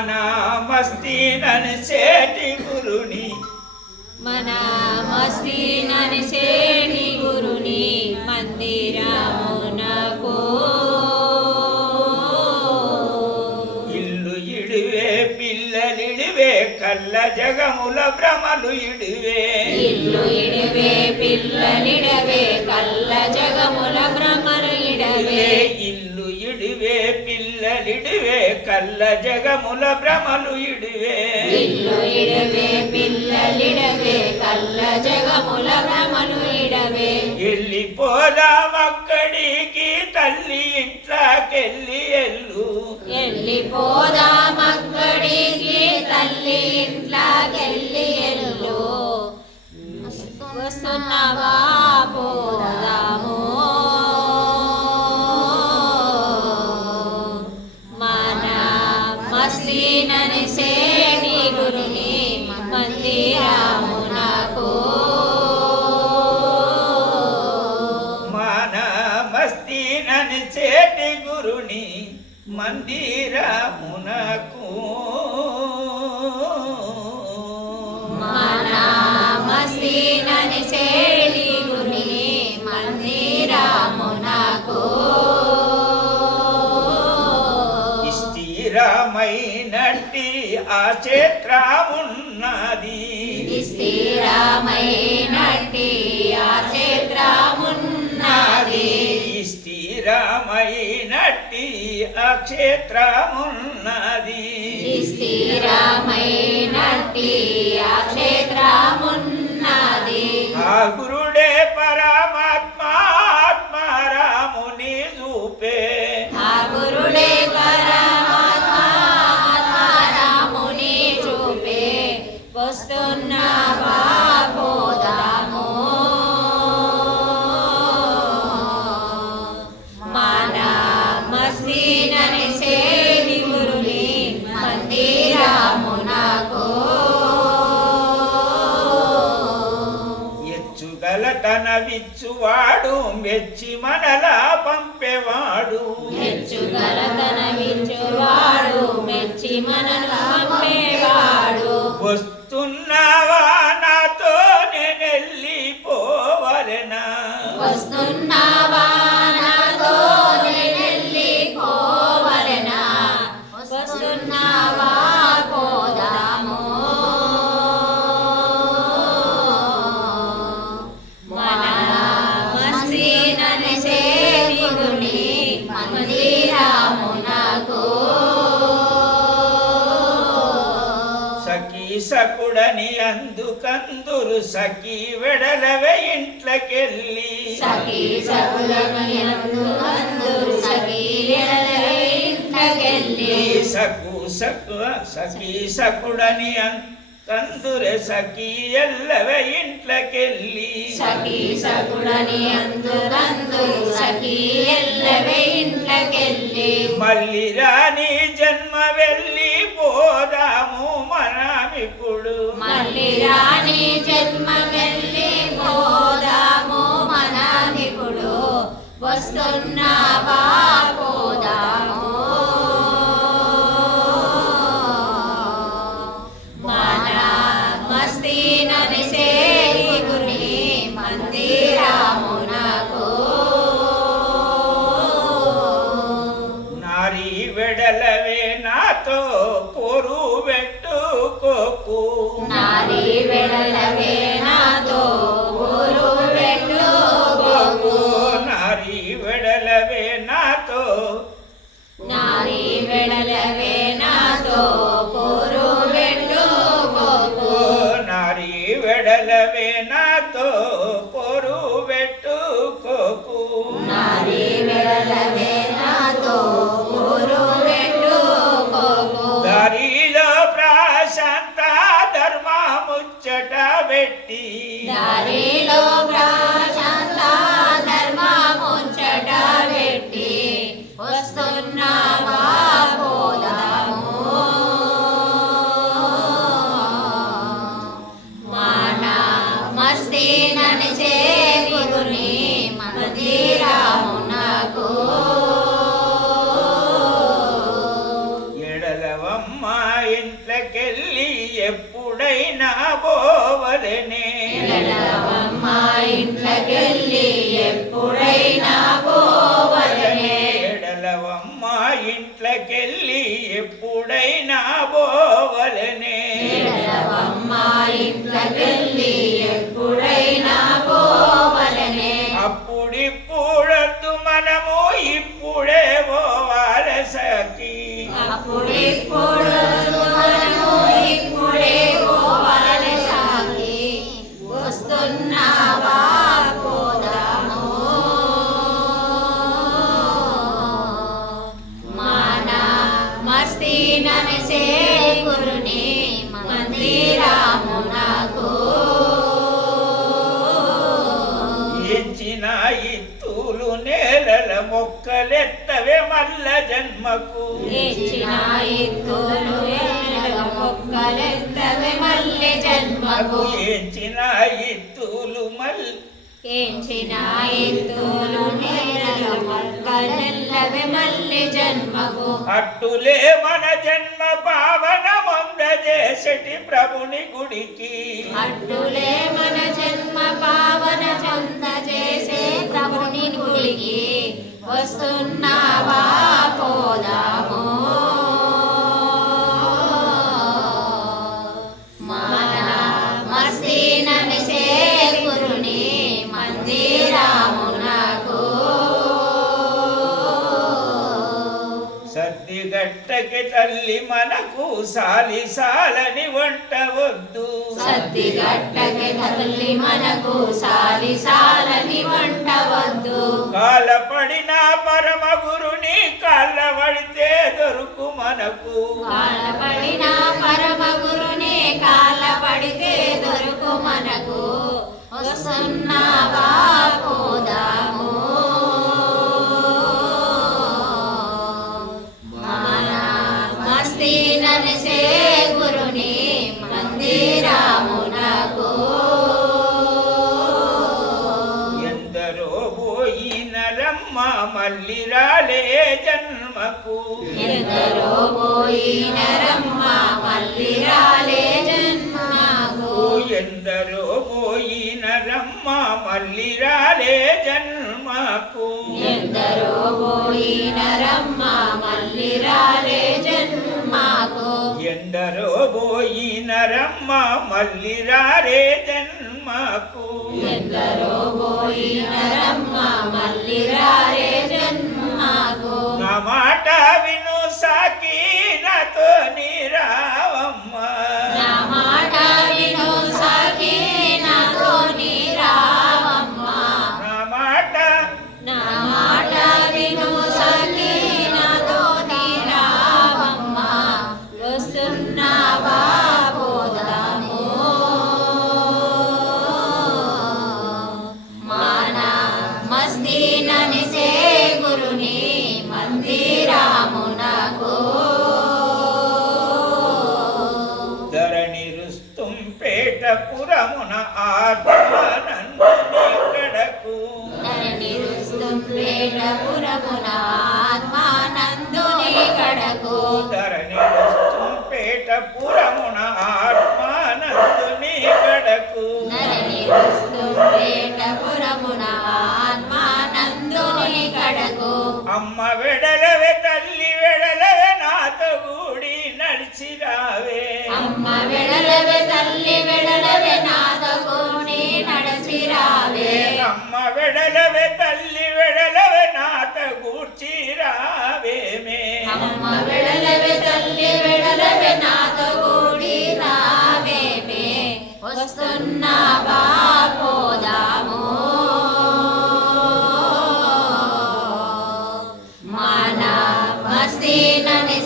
మన మస్తీ ననిసేటి గురుని మన మస్తీ ననిసేటి గురుని మందిరమునకు ఇల్లు ఇడివే పిల్లలిడివే కళ్ళ జగముల భ్రమలు ఇడివే ఇల్లు ఇడివే పిల్లలిడవే కళ్ళ జగముల భ్రమలు ఇడవే ఇల్లు ఇడివే పిల్లలిడివే కళ్ళ జగముల భ్రమలు ఇడివే ఇల్లు ఇడవే పిల్లలిడవే కళ్ళ జగముల భ్రమలు ఇడవే వెళ్ళిపోదామక్కడికి తల్లి ఇంట్లోకెళ్ళి ఎల్లు వెళ్ళిపోదామక్కడికి తల్లి ఇంట్లోకెళ్ళి ఎల్లు వస్తున్నావా పోదాము మన మస్తీ ననిసేటి గురుని మందిరమునకు మన మస్తీ ననిసేటి గురుని మందిరమునకు మన మస్తీ ననిసేటి గురుని మందిరమునకు స్థిరమైనట్టి ఆ క్షేత్రమున్నది స్థిరమైనట్టి ఆ క్షేత్రమున్నది స్థిరమైనట్టి ఆ క్షేత్రమున్నది స్థిరమైనట్టి ఆ క్షేత్రమున్నది ఆ గురుడే పరమాత్మ ఆత్మారాముని చూపే ఆ గురుడే పరమాత్మ ఆత్మారాముని చూపే వస్తున్నావా పోదాము మన మస్తీ ననిసేటి గురుని మందిరమునకు ఎచ్చుగలతన విచ్చువాడు మెచ్చి మనలా పంపేవాడు మెచ్చుగలతన విచ్చువాడు మెచ్చి మనను పంపేవాడు వస్తున్నావా నాతో నేనెళ్ళిపోవలెనా వస్తున్నావా నాతో నేనెళ్ళిపోవలెనా వస్తున్నావా పోదాము మన మస్తీ ననిసేటి గురుని మందిరమునకు సఖీ సకుడని అందుకందురు సఖీ వెడలవే ఇంట్లోకెళ్ళి సఖీ సకులని అందరు సఖీ ఇంట్లోకెళ్ళి సఖీ సకుడని కందురే సఖీ ఎల్లవే ఇంట్లోకెళ్ళి సఖీ సకుడని అందరు సఖీ ఎల్లవే ఇంట్లోకెళ్ళి మళ్ళీ రాని జన్మ వెళ్ళి పోదాము మనమిప్పుడు మళ్ళీ రాని జన్మకెళ్ళి పోదాము మనమిప్పుడు వస్తున్నావా పోదాము మన మస్తీ ననిసేటి గురుని మందిరమునకు నారీ వెడలవే నాతో పోరు పెట్టుకోకు నారీ వెడలవే నాతో ఊరు పెట్టుకోకు నారీ వెడలవే నాతో నారీ వెడలవే నాతో ఊరు పెట్టుకోకు నారీ వెడలవే నాతో పోరు పెట్టుకోకు నారీ వెడలవే నాతో ఊరు పెట్టుకోకు దారిలో ప్రశాంత ధర్మముచ్చట పెట్టి దారిలో ప్రశాంత ధర్మముచ్చట పెట్టి వస్తున్నావా పోదాము మన మస్తీ ఇంట్లోకెళ్ళి ఎప్పుడైనా పోవలనే ఎడలవమ్మ ఇంట్లోకెళ్ళి ఎప్పుడైనా పోవలనే ఎడలవమ్మ ఇంట్లోకెళ్ళి ఎప్పుడైనా పోవలనే ఎడలవమ్మ ఇంట్లోకెళ్ళి ఎప్పుడైనా పోవలనే అప్పుడిప్పుడొద్దు మనము ఇప్పుడే పోవాలి సఖీ అప్పుడిప్పుడు మనము ఇప్పుడే పోవాలి సాగి వస్తున్నావా పోదాము మన మస్తీ ననసే గురుని మందిరామునకు ఎంచిన ఇత్తులు నేలల మొక్కలెత్తవే మల్ల జన్మకు ఇచ్చిన ఇత్తులు ఎన్నెల మొక్కలెత్తవే మల్లె జన్మకు ఎంచిన ఇత్తులు ఏంచిన ఇత్తులు ఎన్నెల మొక్కలెల్లవే మల్లె జన్మకు అట్టులే మన జన్మ పావన చేసటి ప్రభుని గుడికి అట్టులే మన జన్మ పావన చంద చేసే ప్రభుని గుడికి వస్తున్నావా పోదాము మన మస్తీ నమిసే గురుని మందిరామునకు సద్దిగట్టకి తల్లి మనకు సాలి సాలని వంట వద్దు సద్దిగట్టకి తల్లి మనకు సాలి సాలని వంట వద్దు కాలపడిన పరమ గురుని కాళ్ళ పడితే దొరుకు మనకు కాలపడిన పరమ గురుని కాళ్ళ పడితే దొరుకు మనకు వస్తున్నావా పోదాము మన మస్తీ ననసే గురుని మందిరామునకు ఎందరో పోయినరమ్మ మళ్ళీ రాలే జన్మకు ఎందరో పోయినరమ్మ మళ్ళీ రాలే జన్మకు ఎందరో పోయినరమ్మ మళ్ళీ రాలే జన్మకు ఎందరో పోయినరమ్మ మళ్ళీ రాలే జన్మకు ఎందరో పోయినరమ్మ మళ్ళీ రాలే జన్మకు ఎందరో పోయినరమ్మ మళ్ళీ రాలే జన్మకు నా మాట విను సాకి నాతో నీరావమ్మ నా మాట విను సాగి నాతో నీరావమ్మ నా మాట నా మాట విను సాగి నాతో నీరావమ్మ వస్తున్నావా పోదాము మన మస్తీ ననిసే గురుని మందిరామునకు ధరణి రుస్తుంపేట పురమున ఆత్మానందుని కడకు ధరణిరుస్తుంపేట పురమున ఆత్మానందుని కడకు ధరణి రుస్తుంపేట పురమున ఆత్మానందుని కడకు ధరణిరుస్తుంపేట పురమున ఆత్మానందుని కడకు అమ్మ వెడలవే తల్లి వెడలవే నాతో కూడి నడిచిరావే అమ్మ వెడలవే తల్లి వెడలవే నాతో కూడి నడచిరావే అమ్మ వెడలవే తల్లి వెడలవే నాతో కూర్చిరావేమే అమ్మ వెడలవే తల్లి వెడలవే నాతో కూడి రావేమే వస్తున్నావా పోదాము మన మస్తీ నని